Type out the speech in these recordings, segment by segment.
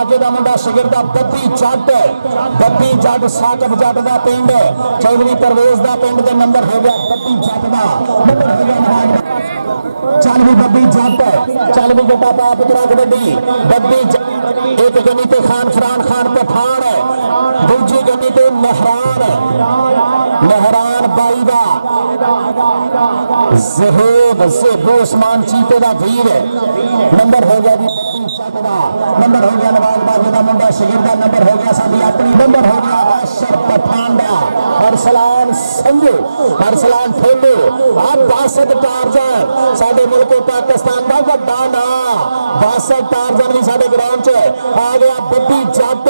बाजे का मुंडा शगिरदा बद्दी जट साकब जट का पिंड चौधरी परवेज का पिंड के नंबर हो गया बद्दी जट का नंबर हो गया चल भी बद्दी जट चल भी जटा पा पुत्रा कबड्डी बद्दी एक गनी ते खान फरान खान पठान दूजी गनी ते मेहरान बाई का ज़हेब ज़ेबू उस्मान चीते का वीर नंबर हो गया जी बद्दी जट का नंबर हो गया नवाज बाजे का मुंडा शगिर का नंबर हो गया साडी अपनी नंबर हो गया आशर पठान का अरसलान संजू अरसलान ठेलू अब बासठ टारजन साडे मुल्क पाकिस्तान का वड्डा ना बासठ टारजन भी साडे ग्राउंड च आ गया बद्दी जट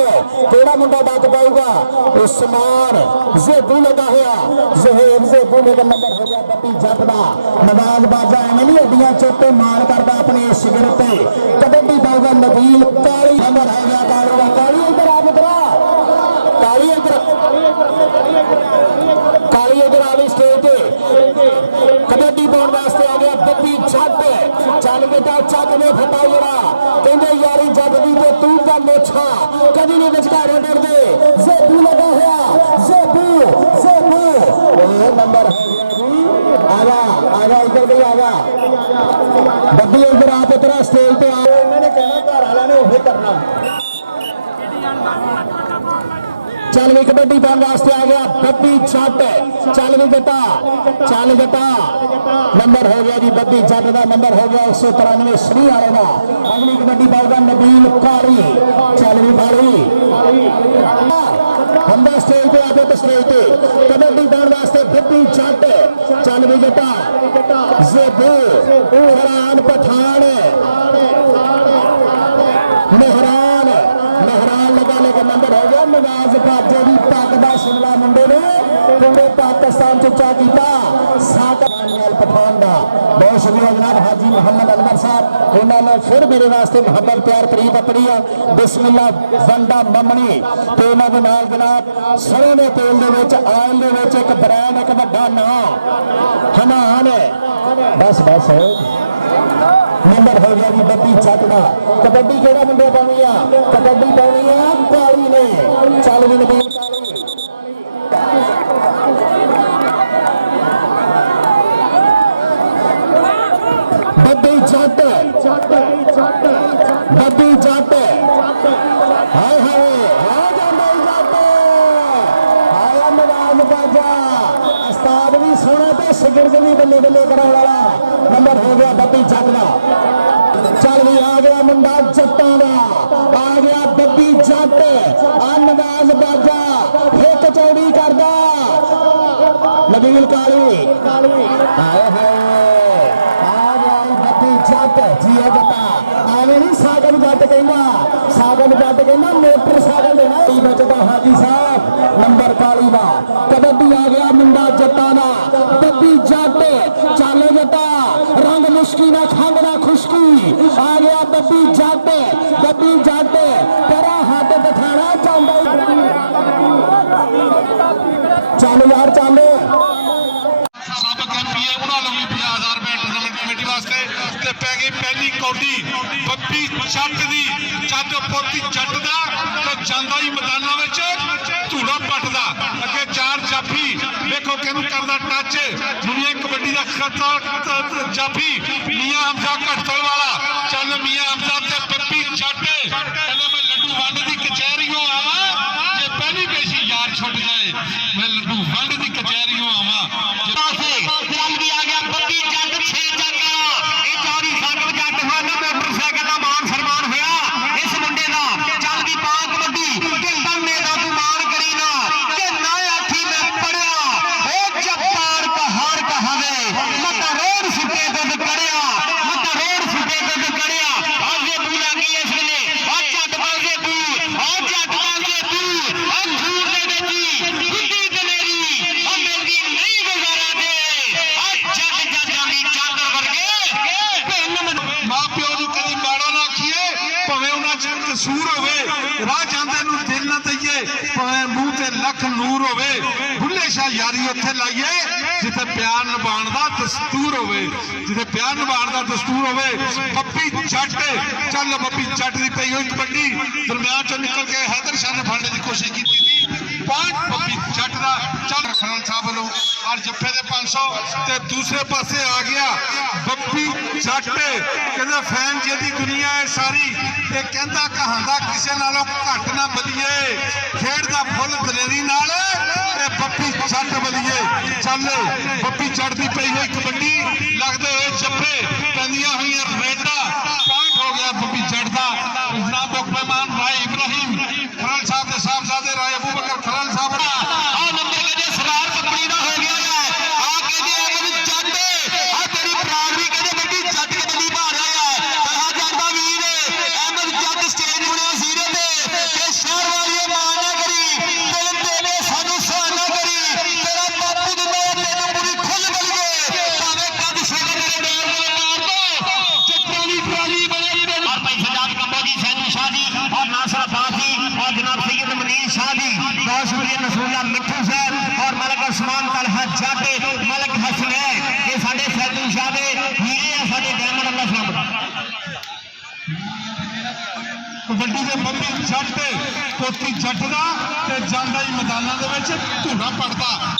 केड़ा मुंडा डक पाऊगा उस्मान ज़ेबू लगा हुआ ज़हेब ज़ेबू का नंबर हो गया बद्दी जट का नवाज बाजा एवं नहीं अड्डियां चोटे मार करता अपने शिगर पे कबड्डी पाऊगा नबील काली नंबर है गया काली का काली इधर आ पुत्रा काली इधर आ स्टेज कबड्डी पाने वास्ते आ गया बद्दी जट चल बेटा चक में फटा जरा कहते यारी जट दी तो तू का मोछा कभी नहीं विचकारे डरदे ज़ेबू लगा हुआ ज़ेबू नंबर है आगा इधर भी आगा बद्दी इधर आ पुत्रा स्टेज पे आ इन्होंने कहना घर वाला ने उहे करना चल भी कबड्डी पाने वास्ते आ गया बद्दी जट चल जटा नंबर हो गया जी बद्दी जट का नंबर हो गया 193 श्री वाले का अगली कबड्डी पाऊगा नबील काली चल भी काली हम स्टेज पे आते तो स्टेज पे कबड्डी पाने वास्ते बद्दी जट चल भी जटा ज़ेबू फरान पठान मेहरान लगा लेकर नंबर हो गया नवाज बाजे की पग का शिमला मुंडे ने पूरे पाकिस्तान चुचा किया पठान का बहुत शुक्रिया जनाब हाजी मोहम्मद अनवर साहब इन्होंने फिर मेरे वास्ते मुहब्बत प्यार करीब अपनी बिस्मिल्ला वंडा ममनी तो इन्होंने नाल जनाब सरे के तेल आयल एक ब्रांड एक बड़ा नाम हनान है बस नंबर हो गया जी बद्दी जट का कबड्डी केड़ा मुंडे पानी कबड्डी पानी है काली ने चल भी नबील काली बद्दी जट हाय आ जांदा जट आया नवाज बाजा उस्ताद भी सोना ते शिगिर्द भी बल्ले बल्ले कराने वाला नंबर हो गया बद्दी जट का चल भी आ गया मुंडा जट्टां दा आ गया बद्दी जट आ नवाज बाजा हिक चौड़ी करदा नबील काली हाय आ गया बद्दी जट जी आ जट्टा आवे नहीं सागन जट कहना मोटर सागन देना बचता हाजी साहब नंबर काली का कबड्डी आ गया मुंडा जट्टां दा बद्दी जट चल जट्टा रंग मुश्की ना खंग ना खुशकी आ गया बद्दी जट तेरा हाथ बिठाना चाहता चल यार चल पै गई पहली कौडी बद्दी जट दी जट पोती जट का तो जांदा ही मैदानों में धूड़ा पटदा अगे चार जाफी देखो किनू करदा टच दुनिया कबड्डी का खतरा जाफी मियां हमजा घटतल वाला चल मियां हमजा ते बद्दी जट कहना मैं लड्डू वंड की कचहरियों आवा जे पहली पेशी यार छुट जाए मैं लड्डू वंड की कचहरियों आवा चल भी आ गया बद्दी जट 6 जट मोटरसाइकिल का मान सम्मान होया इस मुंडे का चल भी पा कबड्डी के तन्ने का तू मान करी ना के ना आखी मैं पढ़िया ओ जब्बार कहार कहावे मत रोड सुटे तो कड़िया आज ये भूला गई इसने आज जट बाजे तू आज झूठ दे दी बुद्धि दलेरी और मेरी नहीं गुजारा दे आज जट जानी चादर वर्गे मां प्यो की कभी माड़ा ना आखिए भावे उन्होंने कसूर होवे राह जांदे नूं दिल ना दईए भावे मूंह ते लख नूर होवे भुल्ले शाह यारी उत्थे लाइए जिथे प्यार ਪਿਆਰ ਨਿਭਾਉਣ ਦਾ ਦਸਤੂਰ ਹੋਵੇ, ਜਿੱਥੇ ਪਿਆਰ ਨਿਭਾਉਣ ਦਾ ਦਸਤੂਰ ਹੋਵੇ। ਬੱਬੀ ਜੱਟ, ਚੱਲ ਬੱਬੀ ਜੱਟ ਦੀ ਪਈ ਹੋਈ ਕਬੱਡੀ ਦਰਮਿਆਨ ਚੋਂ ਨਿਕਲ ਕੇ ਹੈਦਰ ਸ਼ਾਹ ਨੇ ਫੜਨ ਦੀ ਕੋਸ਼ਿਸ਼ ਕੀਤੀ ਸੀ। ਪੁਆਇੰਟ ਬੱਬੀ ਜੱਟ ਦਾ। ਚੱਲ ਖਰਲ ਸਾਹਿਬ ਵੱਲੋਂ ਔਰ ਜੱਫੇ ਦੇ 500 ਤੇ ਦੂਸਰੇ ਪਾਸੇ ਆ ਗਿਆ ਬੱਬੀ ਜੱਟ। ਕਹਿੰਦਾ ਫੈਨ ਜਿਹਦੀ ਦੁਨੀਆ ਹੈ ਸਾਰੀ, ਇਹ ਕਹਿੰਦਾ ਕਹਾਂਦਾ ਕਿਸੇ ਨਾਲੋਂ ਘੱਟ ਨਾ ਬਲੀਏ, ਖੇਡਦਾ ਫੁੱਲ ਦਲੇਰੀ ਨਾਲ ਇਹ ਬੱਬੀ ਜੱਟ ਬਲੀਏ। ਚੱਲ ਬੱਬੀ ਜੱਟ ਦੀ ਪਈ ਹੋਈ ਕਬੱਡੀ ਲੱਗਦੇ ਹੋਏ ਜੱਫੇ ਪੈਂਦੀਆਂ ਹੋਈਆਂ ਰੇਡਾਂ। ਪੁਆਇੰਟ ਹੋ ਗਿਆ ਬੱਬੀ ਜੱਟ ਦਾ। ਜਨਾਬ ਮੁੱਖ ਮਹਿਮਾਨ ਰਾਏ ਇਬਰਾਹਿਮ ਖਰਲ ਸਾਹਿਬ ਦੇ ਸਾਹਿਬਜ਼ਾਦੇ ਰਾਏ ਅਬੂ ਬਕਰ ਖਰਲ ਸਾਹਿਬ ਆ ਨੰਬਰ ਕਹਿੰਦੇ ਸਰਾਰ ਬੱਕਰੀ ਦਾ ਹੋ ਗਿਆ ਹੈ। ਆ ਕਹਿੰਦੇ ਅਹਿਮਦ ਜੱਟ, ਆ ਤੇਰੀ ਬਰਾਦਰੀ ਕਹਿੰਦੇ ਬੱਬੀ ਜੱਟ ਕਬੱਡੀ ਪਾ ਰਿਹਾ ਹੈ। ਕਹਾ ਜਾਂਦਾ ਵੀਰ ਅਹਿਮਦ ਜੱਟ ਸਟੇਜ ਬਣਿਆ ਸੀਰੇ ਤੇ ਕਿ ਸ਼ਹਿਰ ਵਾਲੀਏ ਮਾਂ ਨਾ ਕਰੀ, ਦਿਲ ਦੇ ਨੇ ਸਾਨੂੰ ਸਹਾਨ ਨਾ ਕਰੀ, ਤੇਰਾ ਬਾਪੂ ਦਿੰਦਾ ਤੈਨੂੰ ਪੂਰੀ ਖੁੱਲ ਬਲੀਏ, ਭਾਵੇਂ ਕੱਦ ਛੋਟਾ ਤੇਰੇ ਡੋਰ ਦੇ ਮਾਰ ਦੋ ਚੱਟਾਂ ਦੀ ਟਰਾਲੀ ਬਣੀ ਦੇ। और भाई सजाद कंबोजी, सैदू शाह जी और नासर अब्बास जी और जनाब सैयद मनीर शाह जी, बहुत शुक्रिया नसूरुल्लाह मिठू साहब और मलक उस्मान तलहा जट, मलक हसनैन, ये साडे सैदू शाह दे हीरे आ, साडे डायमंड। अल्लाह सलामत। ਕਬੱਡੀ ਦੇ ਬੱਬੀ ਜੱਟ, ਪੋਤੀ ਜੱਟ ਦਾ ਤੇ ਜਾਂਦਾ ਹੀ ਮੈਦਾਨਾਂ ਦੇ ਵਿੱਚ ਧੂੜਾ ਪੜਦਾ।